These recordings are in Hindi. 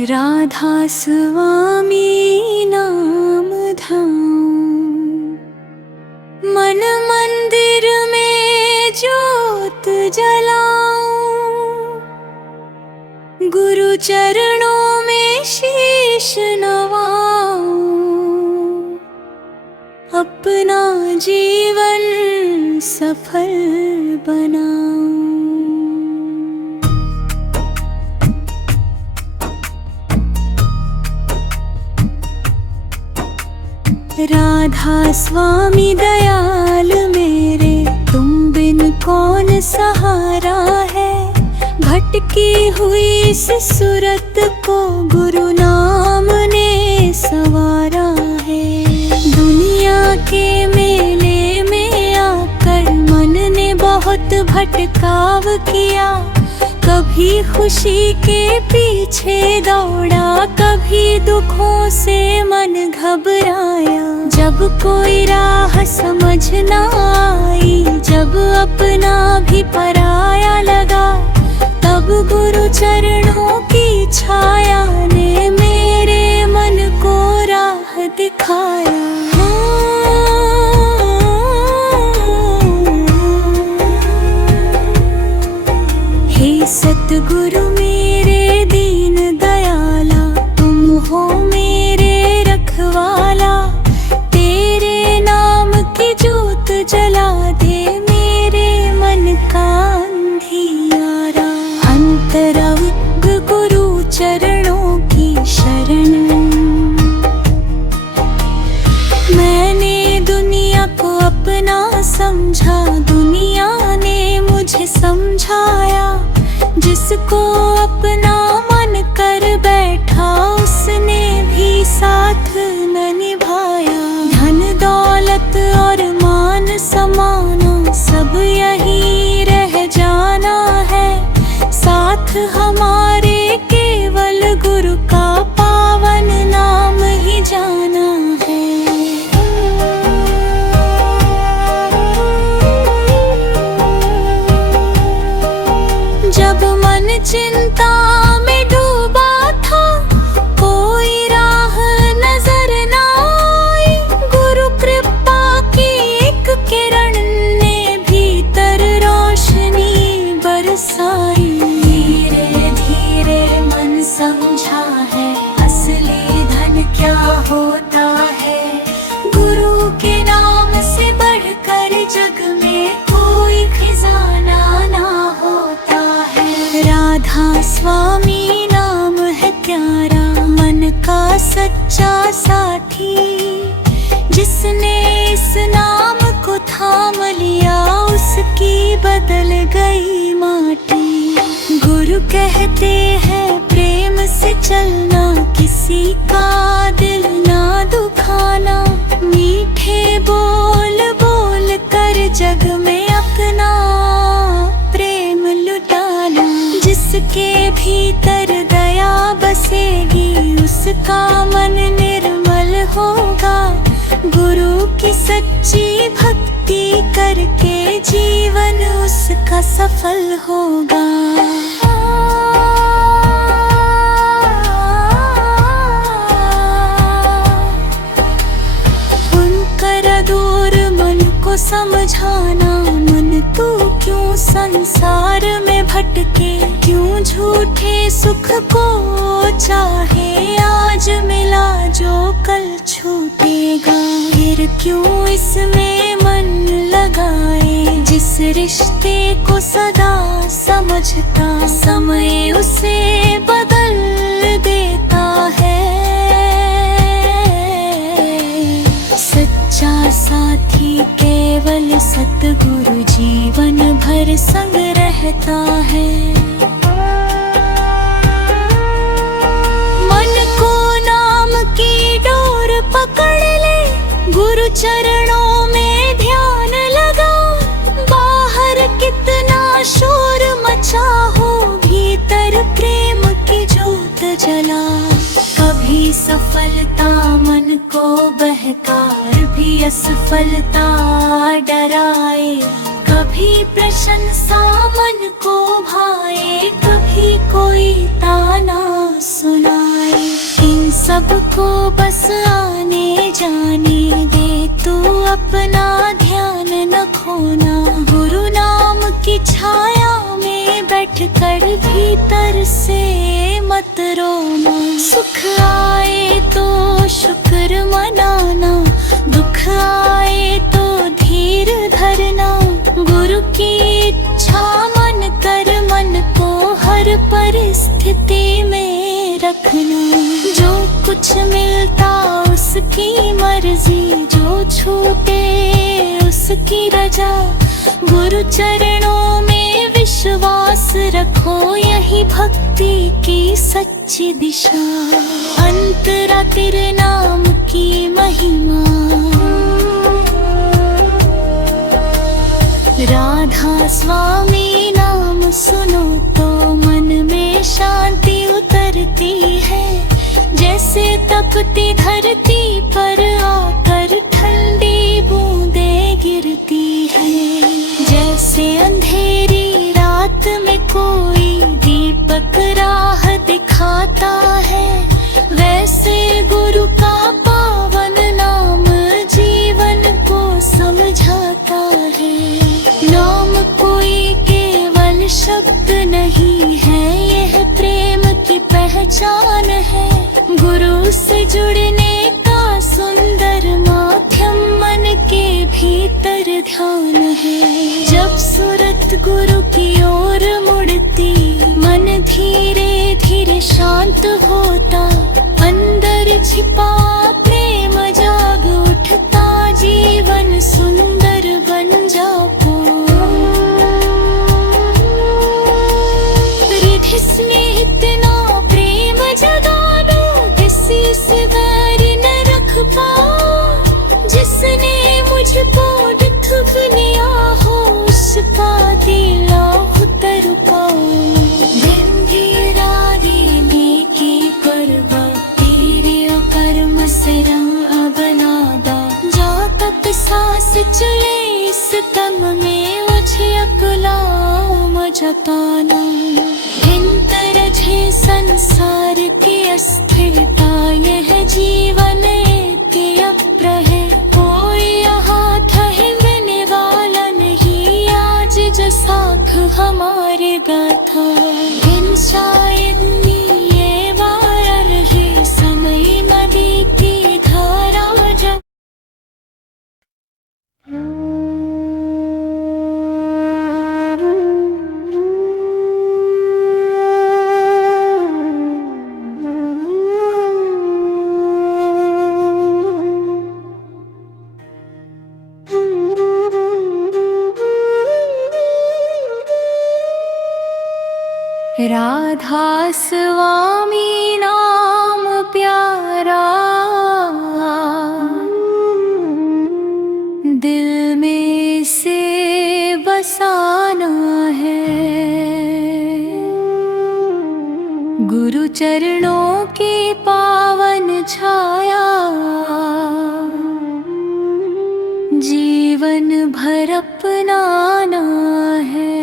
राधा स्वामी नाम धाम, मन मंदिर में ज्योत जलाऊं, गुरु चरणों में शीश नवाऊं, अपना जीवन सफल बनाऊं। राधा स्वामी दयाल मेरे, तुम बिन कौन सहारा है। भटकी हुई इस सूरत को गुरु नाम ने संवारा है। दुनिया के मेले में आकर मन ने बहुत भटकाव किया, कभी खुशी के पीछे दौड़ा, कभी दुखों से मन घबराया। जब कोई राह समझ न आई, जब अपना भी पराया लगा, तब गुरु चरणों की छाया ने मेरे मन को राह दिखाया। हे सतगुरु मेरे दीन दयाला, तुम हो मेरे रखवाला। तेरे नाम की ज्योत जला दे मेरे मन का अंधियारा। अंतरंग गुरु चरणों की शरण, मैंने दुनिया को अपना समझा, दुनिया ने मुझे समझाया। जिसको अपना मन कर बैठा, उसने भी साथ न निभाया। धन दौलत और मान समाना, सब यही रह जाना है। साथ हमारे केवल गुरु का पावन नाम ही जाना है। जब मन चिंता में डूबा था, कोई राह नजर न आई, गुरु कृपा की एक किरण ने भीतर रोशनी बरसाई। धीरे धीरे मन समझा है, असली धन क्या होता है। गुरु के नाम से बढ़कर जग में कोई खजाना ना होता है। राधा स्वामी नाम है प्यारा, मन का सच्चा साथी। जिसने इस नाम को थाम लिया, उसकी बदल गई माटी। गुरु कहते हैं प्रेम से चलना, किसी का दिल ना दुखाना। मीठे बोल बोल कर जग में अपना प्रेम लुटाना। जिसके भीतर दया बसेगी, उसका मन निर्मल होगा। गुरु की सच्ची भक्ति करके जीवन उसका सफल होगा। उनकर दूर मन को समझाना, मन तू क्यों संसार में भटके, क्यों झूठे सुख को चाहे। आज मिला जो कल छूटेगा, फिर क्यों इसमें मन लगाए। जिस रिश्ते को सदा समझता, समय उसे बदल देता है। सच्चा साथी केवल सतगुरु, जीवन भर संग रहता है। मन को नाम की डोर पकड़ ले, गुरु चरणों में ध्यान लगा। बाहर कितना शोर मचा हो, भीतर प्रेम की ज्योत जला। कभी सफलता मन को बहकार भी असफलता डराए, कभी प्रशंसा मन को भाए, कभी कोई ताना सुनाए। इन सबको बस आने जाने दे, तू अपना ध्यान न खोना। गुरु नाम की छाया में बैठकर भीतर से मत रोना। सुख आए तो शुक्र मनाना, दुख आए तो धीर धरना। गुरु की इच्छा मन कर, मन को हर परिस्थिति में रखना। जो कुछ मिलता उसकी मर्जी, जो छूटे उसकी रजा। गुरु चरणों में विश्वास रखो, यही भक्ति की सच्ची दिशा। अंतरा तेरे नाम की महिमा, राधा स्वामी नाम सुनो तो मन में शांति उतरती है। जैसे तपती धरती पर आकर ठंडी बूंदें गिरती है। जैसे अंधेरी रात में कोई दीपक राह दिखाता है, वैसे गुरु का पावन नाम जीवन को समझाता है। नाम कोई केवल शब्द नहीं है, यह प्रेम की पहचान है। गुरु से जुड़ने का सुंदर माध्यम मन के भीतर ध्यान है। जब सूरत गुरु की ओर मुड़ती, मन धीरे धीरे शांत होता। अंदर छिपा प्रेम जाग उठता, जीवन सुंदर बन जाता। रिधि में इतना प्रेम जगा दो, किसी से वैर न रख पाओ। जिसने मुझको दुख लिया हो, उसका दिलाव तर पाओ। गंभीरा देने की परवा, तेरे कर्म से रंग बनादा। जहाँ तक सांस चले इस तन में, मुझे अकला मजताना। तरझे संसार की अस्थिरता, यह जीवन की अप्रह। कोई यहाँ ठहरने वाला नहीं, आज जो साख हमारे गाथा। इन शायद ये वार रहे, समय नदी की धारा जब। राधा स्वामी नाम प्यारा, दिल में से बसाना है। गुरु चरणों की पावन छाया, जीवन भर अपनाना है।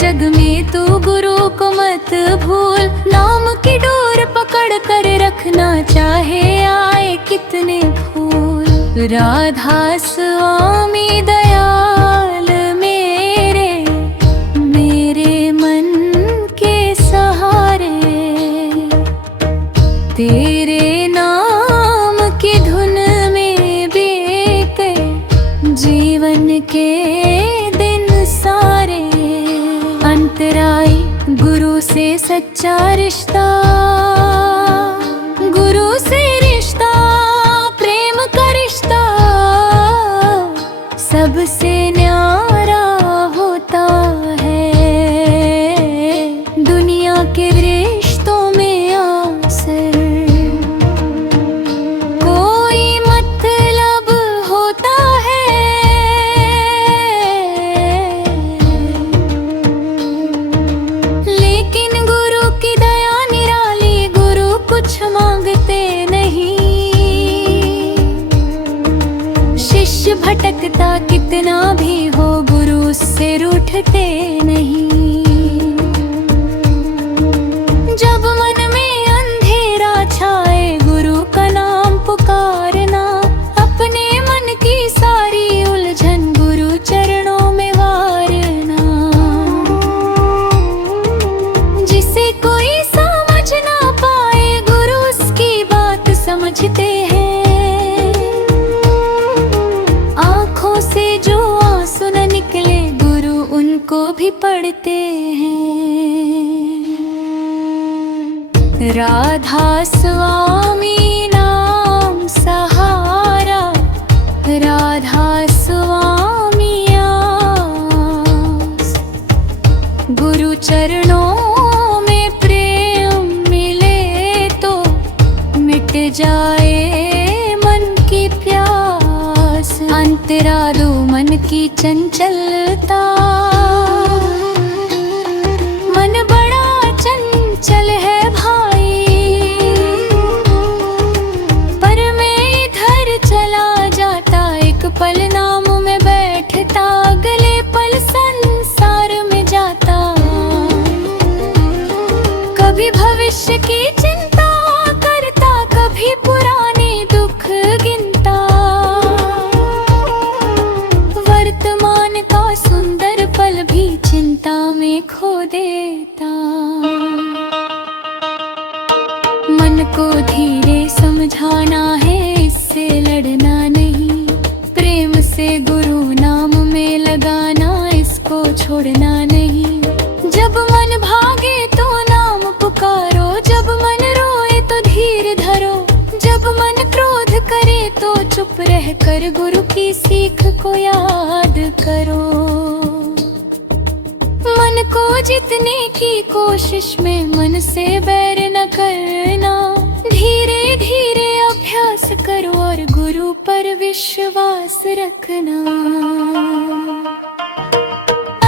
जग में तू गुरु को मत भूल, नाम की डोर पकड़ कर रखना, चाहे आए कितने फूल। राधा स्वामी दयाल मेरे, मेरे मन के सहारे। तेरे नाम की धुन में बीते जीवन के अंतराई। गुरु से सच्चा रिश्ता, गुरु से रिश्ता प्रेम का रिश्ता, सबसे न्यारा होता है। दुनिया के रिश्तों में अक्सर कोई मतलब होता शिष्य भटकता कितना भी हो, गुरु उससे रूठते नहीं। जब मन में अंधेरा छाए, गुरु का नाम पुकारना, अपने मन की सारी उलझन गुरु चरणों में वारना। जिसे कोई समझ ना पाए, गुरु उसकी बात समझते हैं। आँखों से जो आंसू न निकले, गुरु उनको भी पढ़ते हैं। राधा स्वामी नाम सहारा, राधा स्वामी आस। गुरु चरणों में प्रेम मिले तो मिट जाए मन की प्यास। अंतरा दो मन की चंचलता, मन बड़ा चंचल है पल नाम में बैठता, अगले पल संसार में जाता। कभी भविष्य की चिंता करता, कभी पुराने दुख गिनता। वर्तमान का सुंदर पल भी चिंता में खो देता। मन को धीरे समझाना है, इससे लड़ना नहीं। प्रेम से गुरु नाम में लगाना, इसको छोड़ना नहीं। जब मन भागे तो नाम पुकारो, जब मन रोए तो धीर धरो। जब मन क्रोध करे तो चुप रह कर गुरु की सीख को याद करो। मन को जीतने की कोशिश में मन से बैर न करना। धीरे धीरे अभ्यास करो और गुरु पर विश्वास रखना।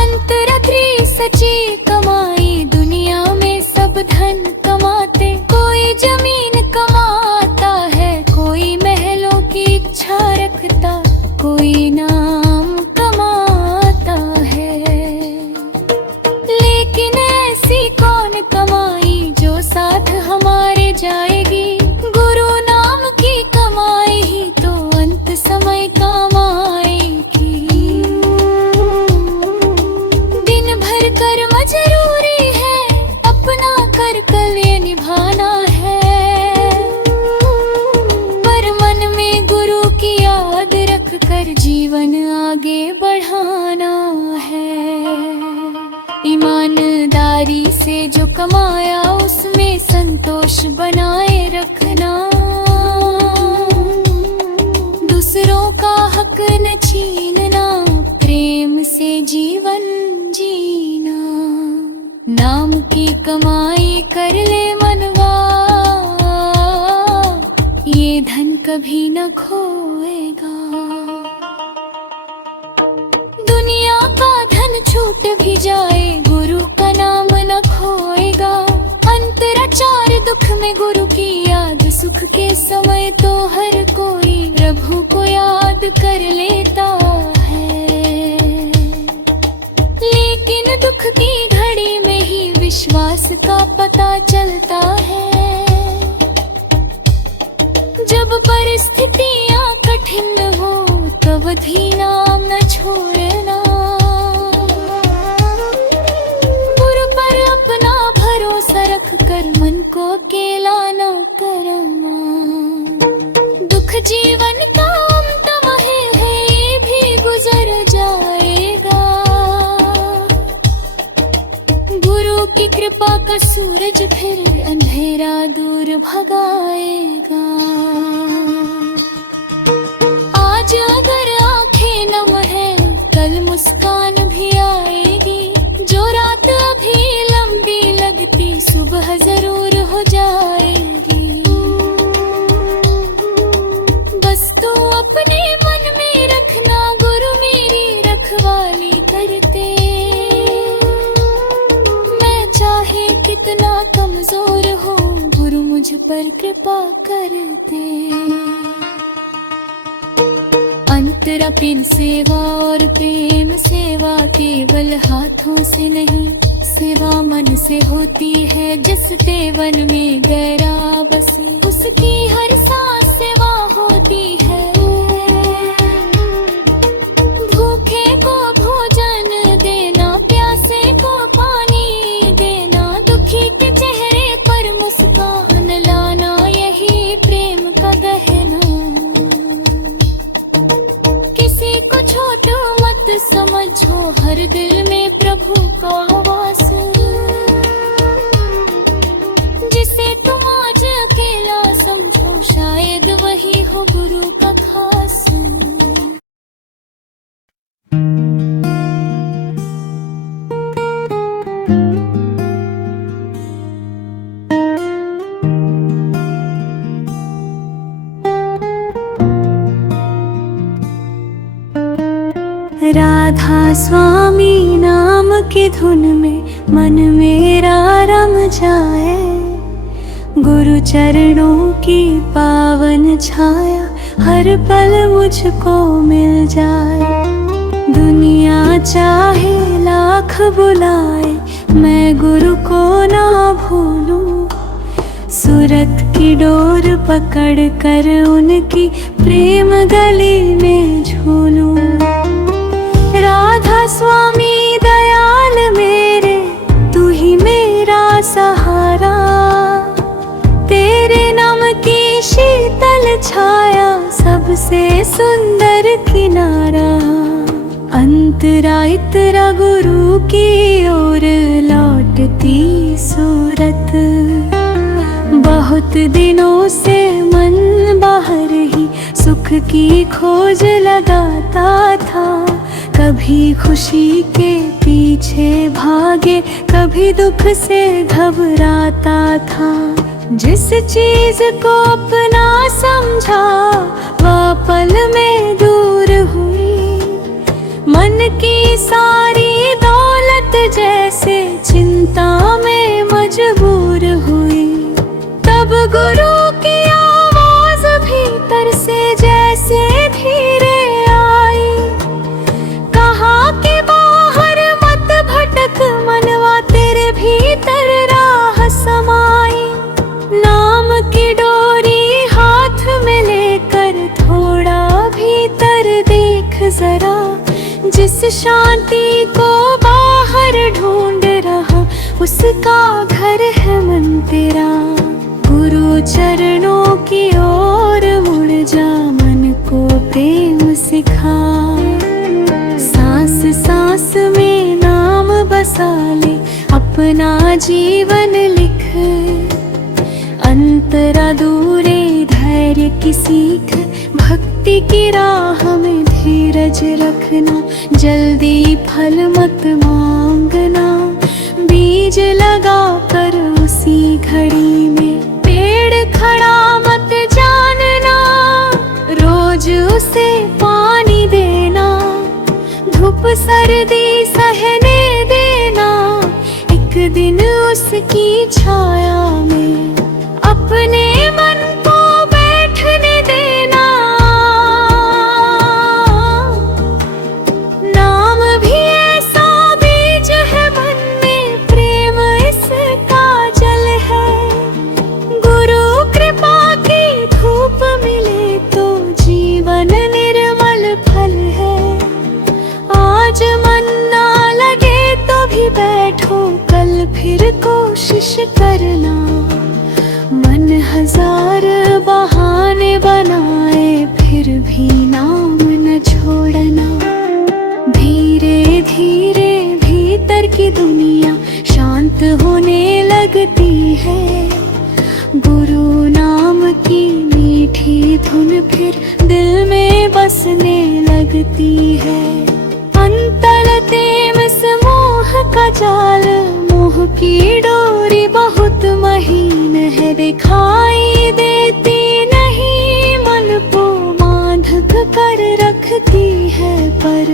अंतरत्रि सच्ची कमाई, दुनिया में सब धन कमाते। कोई जमीन कमाता है, कोई महलों की इच्छा रखता, कोई नाम कमाता है। लेकिन ऐसी कौन कमाई जो साथ हमारे जाएगी? गुरु नाम की कमाई ही तो अंत समय काम आएगी। दिन भर कर्म जरूरी है, अपना कर कल ये निभाना है। पर मन में गुरु की याद रख कर जीवन आगे बढ़ाना है। ईमानदारी से जो कमाया, उसमें संतोष बनाए रखना। दूसरों का हक न छीनना, प्रेम से जीवन जीना। नाम की कमाई कर ले मनवा, ये धन कभी न खोएगा। दुनिया का धन छूट भी जाए, गुरु का नाम न खोएगा। अंतराचार दुख में गुरु की याद, सुख के समय तो हर कोई प्रभु को याद कर लेता है। लेकिन दुख की घड़ी में ही विश्वास का पता चलता है। जब परिस्थितियां कठिन हो, तब भी नाम न छोड़ना। गुरु पर अपना भरोसा रख कर मन को अकेला न करना। दुख जीवन का अंतम है, ये भी गुजर जाएगा। गुरु की कृपा का सूरज फिर अंधेरा दूर भगाएगा। आज अगर आंखें नम है, कल मुस्कान भी आएगी। जो रात अभी लंबी लगती, सुबह जरूर हो जाएगी। बस तू अपने मन में रखना, गुरु मेरी रखवाली करते। मैं चाहे कितना कमजोर हो, गुरु मुझ पर कृपा करते। अंतरापीन सेवा और प्रेम सेवा केवल हाथों से नहीं, सेवा मन से होती है। जिस देवन में गहरा बसे उसकी हर सांस सेवा होती है। भूखे को भोजन देना, प्यासे को पानी देना, दुखी के चेहरे पर मुस्कान लाना, यही प्रेम का गहना। किसी को छोटो मत समझो, हर दिल में प्रभु का वास। जिसे तुम आज अकेला समझो, शायद वही हो गुरु का खास। राधा स्वामी नाम की धुन में मन मेरा रम जाए, गुरु चरणों की पावन छाया हर पल मुझको मिल जाए। दुनिया चाहे लाख बुलाए, मैं गुरु को ना भूलूं। सूरत की डोर पकड़ कर उनकी प्रेम गली में झूलूं। राधा स्वामी दयाल मेरे, तू ही मेरा सहारा। तेरे नाम की शीतल छाया सबसे सुंदर किनारा। अंतरा इतरा गुरु की ओर लौटती सूरत। बहुत दिनों से मन बाहर ही सुख की खोज लगाता था। कभी खुशी के पीछे भागे, कभी दुख से घबराता था। जिस चीज को अपना समझा वह पल में दूर हुई। मन की सारी दौलत जैसे चिंता में मजबूर हुई। तब गुरु की आवाज भीतर से जैसे धीरे आई। कहा कि बाहर मत भटक, मनवा तेरे भीतर राह समाई। नाम की डोरी हाथ में लेकर थोड़ा भीतर देख जरा। जिस शांति को बाहर ढूंढ रहा, उसका घर है मन तेरा। गुरु चरणों की ओर मुड़ जा, मन को प्रेम सिखा। सांस सांस में नाम बसा ले, अपना जीवन लिख। अंतरा दूरे धैर्य की सीख, भक्ति की राह में धीरज रखना। जल्दी फल मत मांगना, बीज लगा कर उसी घड़ी में पेड़ खड़ा मत जानना। रोज उसे पानी देना, धूप सर्दी सहने देना। एक दिन उसकी छाया में अपने मन को बैठने देना। नाम भी ऐसा बीज है मन में, प्रेम इसका जल है। गुरु कृपा की धूप मिले तो जीवन निर्मल फल है। आज मन ना लगे तो भी बैठो, कल फिर कोशिश करना। मन हजार बहाने बनाए, फिर भी नाम न छोड़ना। धीरे धीरे भीतर की दुनिया शांत होने लगती है। गुरु नाम की मीठी धुन फिर दिल में बसने लगती है। अंतल तेम समोह का जाल, मोह की डोरी बहुत महीन है। दिखाई देती नहीं, मन को बांध कर रखती है, पर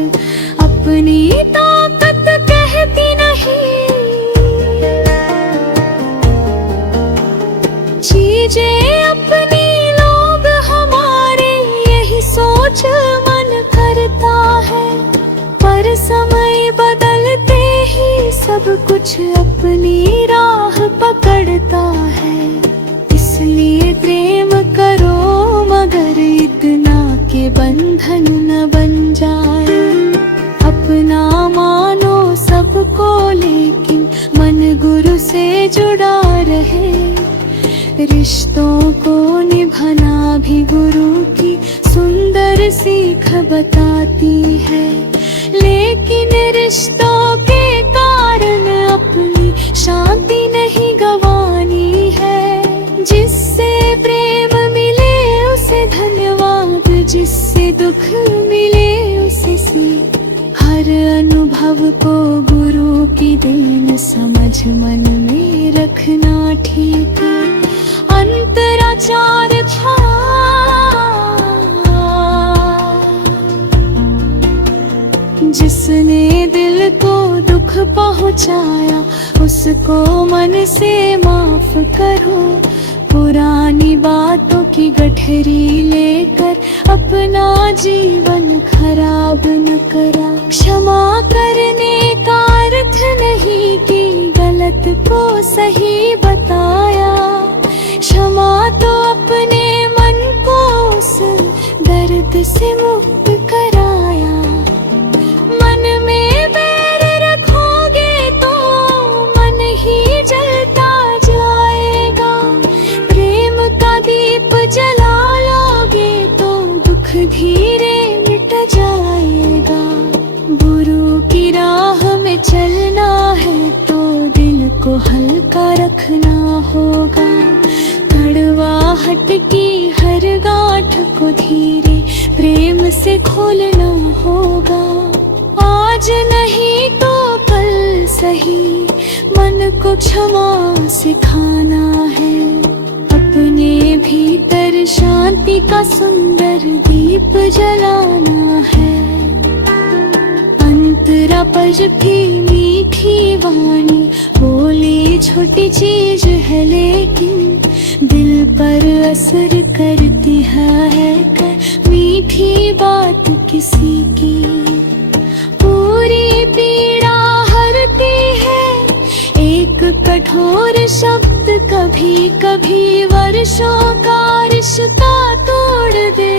अपनी ताकत कहती नहीं। चीजें अपनी लोग हमारे, यही सोच मन अपनी राह पकड़ता है। इसलिए प्रेम करो मगर इतना के बंधन न बन जाए। अपना मानो सबको लेकिन मन गुरु से जुड़ा रहे। रिश्तों को निभाना भी गुरु की सुंदर सीख बताती है। लेकिन रिश्तों के कारण अपनी शांति नहीं गंवानी है। जिससे प्रेम मिले उसे धन्यवाद, जिससे दुख मिले उसे सीख। हर अनुभव को गुरु की देन समझ मन में रखना ठीक। अंतराचार जिसने दिल को दुख पहुंचाया उसको मन से माफ करो। पुरानी बातों की गठरी लेकर अपना जीवन खराब न करा। क्षमा करने का अर्थ नहीं कि गलत को सही बताया। क्षमा तो अपने मन को उस दर्द से मुक्त कराया। मन में बैर रखोगे तो मन ही जलता जाएगा। प्रेम का दीप जला लोगे तो दुख धीरे मिट जाएगा। गुरु की राह में चलना है तो दिल को हल्का रखना होगा। कड़वाहट की हर गांठ को धीरे प्रेम से खोलना होगा। आज नहीं तो कल सही मन को क्षमा सिखाना है। अपने भीतर शांति का सुंदर दीप जलाना है। अंतरा पर भी मीठी वाणी बोली छोटी चीज है लेकिन दिल पर असर करती है। मीठी बात किसी की पूरी पीड़ा हरती है। एक कठोर शब्द कभी कभी वर्षों का रिश्ता तोड़ दे।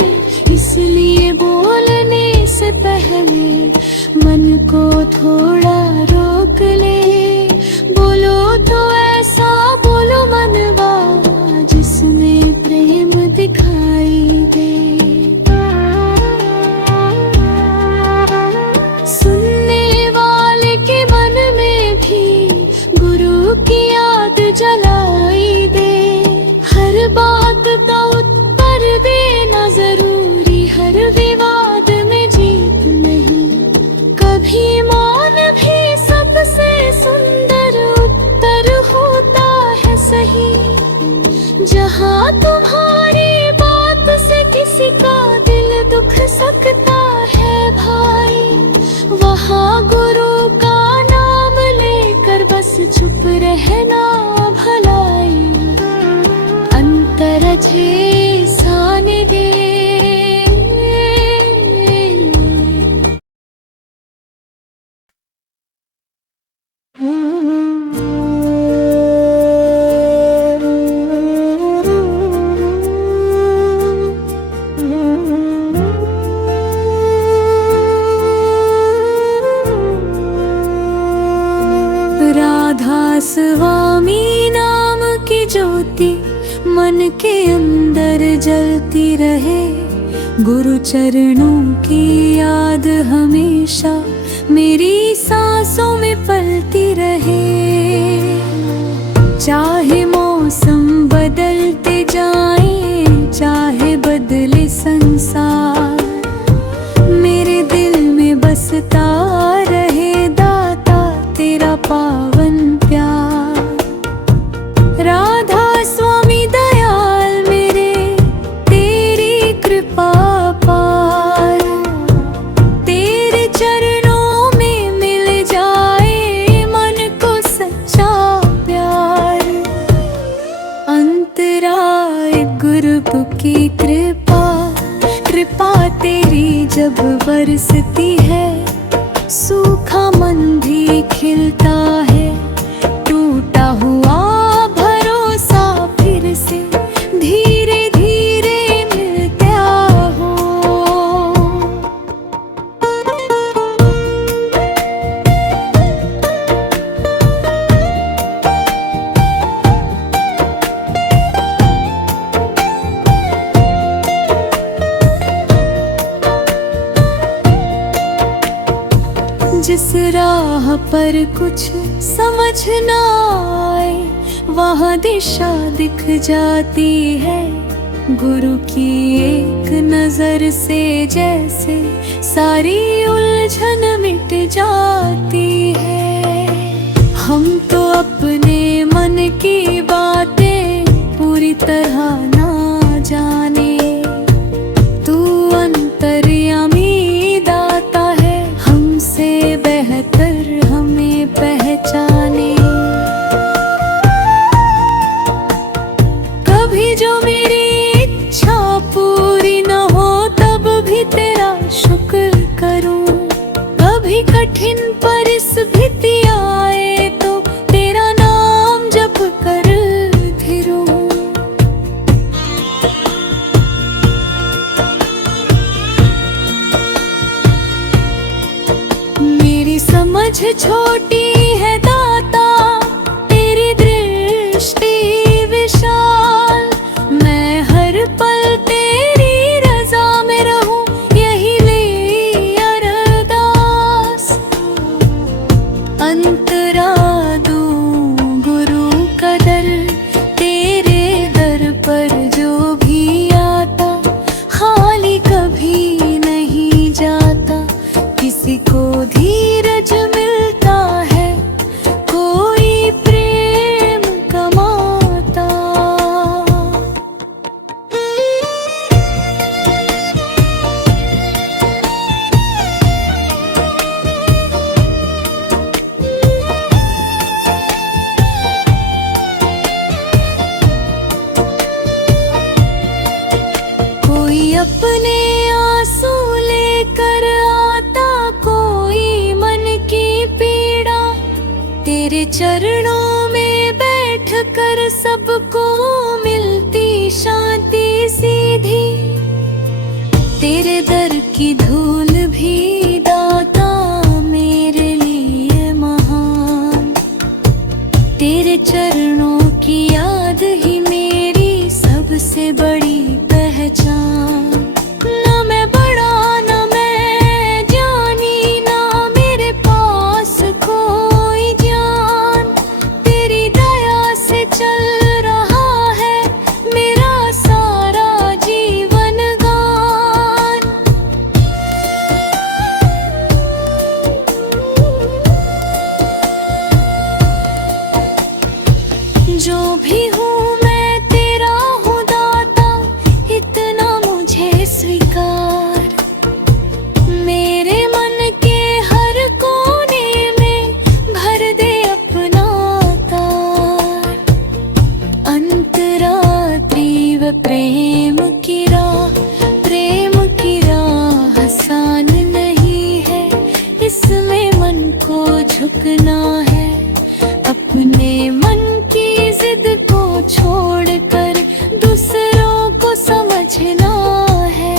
इसलिए बोलने से पहले मन को थोड़ा रोक ले। बोलो तो ऐसा बोलो मनवा जिसमें प्रेम दिखाई दे। सुनने वाले के मन में भी गुरु की याद जलाई दे। हर बात का उत्तर देना जरूरी, हर विवाद में जीत नहीं। कभी मौन भी सबसे सुंदर उत्तर होता है सही। जहाँ तुम्हारी बात से किसी का दिल दुख सकता है भाई, वहाँ गुरु का नाम लेकर बस चुप रहना भलाई। अंतरजे साने दे स्वामी नाम की ज्योति मन के अंदर जलती रहे। गुरु चरणों की याद हमेशा मेरी सांसों में पलती रहे। चाहे मौसम बदलते जाए, चाहे बदले संसार, मेरे दिल में बसता रहे दाता तेरा पावन प्यार। राधा स्वामी दयाल मेरे तेरी कृपा पार। तेरे चरणों में मिल जाए मन को सच्चा प्यार। अंतराय गुरु की कृपा, कृपा तेरी जब बरसती है, सूखा मन भी खिलता है। तू जिस राह पर कुछ समझ ना आए वहाँ दिशा दिख जाती है। गुरु की एक नजर से जैसे सारी उलझन मिट जाती है। हम तो अपने मन की बातें पूरी तरह ना जाने, तू अंतर्यामी दाता है, हमसे बेहतर हमें पहचाने। कभी जो मेरी इच्छा पूरी न हो तब भी तेरा शुक्र करूं, कभी कठिन परिस्थिति आए तो तेरा नाम जप कर फिरूं। मेरी समझ छोटी है दाता, तेरी दृष्टि विशाल, मैं हर पल तेरी रजा में रहूं, यही ले अरदास। अंतरा दूं गुरु का दर, तेरे दर पर जो भी आता खाली कभी नहीं जाता। किसी को धीरज मिलता है, कोई प्रेम कमाता। कोई अपने आंसू लेकर आता, कोई मन की पीड़ा, तेरे चरणों में बैठ कर सबको मिलती शांति सीधी। तेरे दर की धूल भी दाता मेरे लिए महान, तेरे चरणों की याद ही मेरी सबसे बड़ी पहचान। ना मैं बड़ा ना मैं जानी, ना मेरे पास कोई ज्ञान, तेरी दया से चल रहा है मेरा सारा जीवन गान। जो भी हूँ मैं तेरा हूँ दाता, इतना मुझे स्वीकार। मेरे मन के हर कोने में भर दे अपना तार। अंतरा तीव्र प्रेम की राह, प्रेम की राह आसान नहीं है, इसमें मन को झुकना है। अपने मन की जिद को छोड़कर दूसरों को समझना है।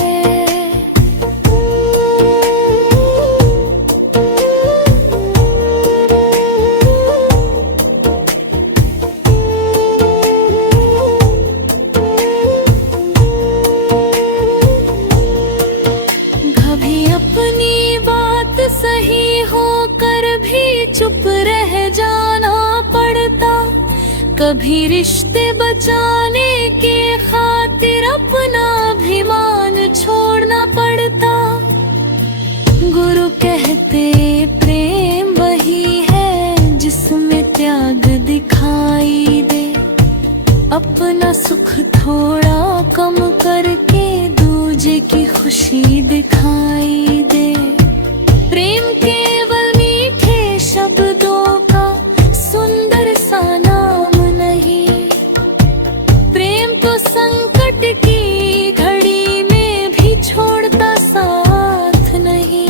कभी अपनी बात सही होकर भी चुप रह जाना पड़ता, कभी रिश्ते बचाने के खातिर अपना अभिमान छोड़ना पड़ता। गुरु कहते प्रेम वही है जिसमें त्याग दिखाई दे, अपना सुख थोड़ा कम करके दूजे की खुशी दिखाई दे। प्रेम केवल मीठे शब्दों का सुंदर सा नाम नहीं, प्रेम तो संकट की घड़ी में भी छोड़ता साथ नहीं।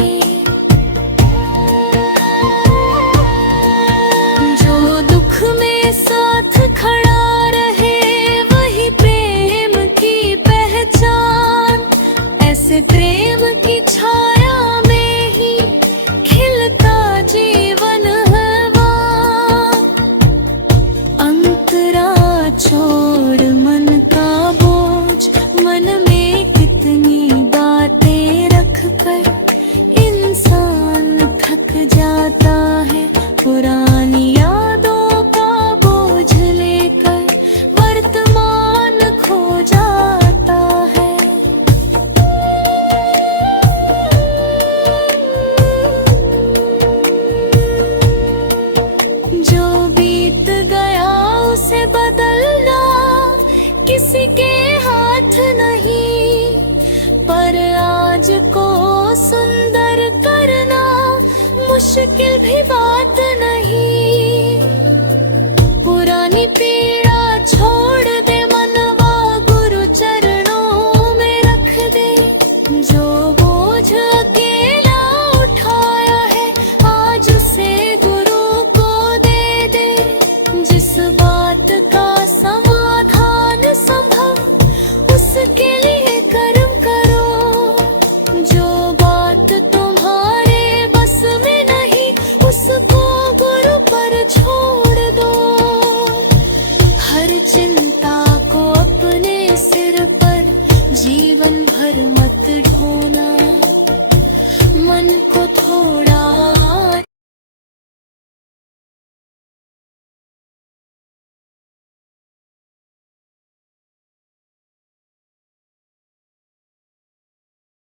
जो दुख में साथ खड़ा रहे वही प्रेम की पहचान, ऐसे प्रेम की छाया मुश्किल भी बात नहीं। पुरानी पीड़ा छोड़ दे मनवा, गुरु चरणों में रख दे। जो बोझ अकेला उठाया है आज उसे गुरु को दे दे। जिस बात का समाधान संभव उसके लिए कर्म करो। जो बात तुम्हारे बस में नहीं उसको गुरु पर छोड़ दो। हर चिंता को अपने सिर पर जीवन भर मत ढोना। मन को थोड़ा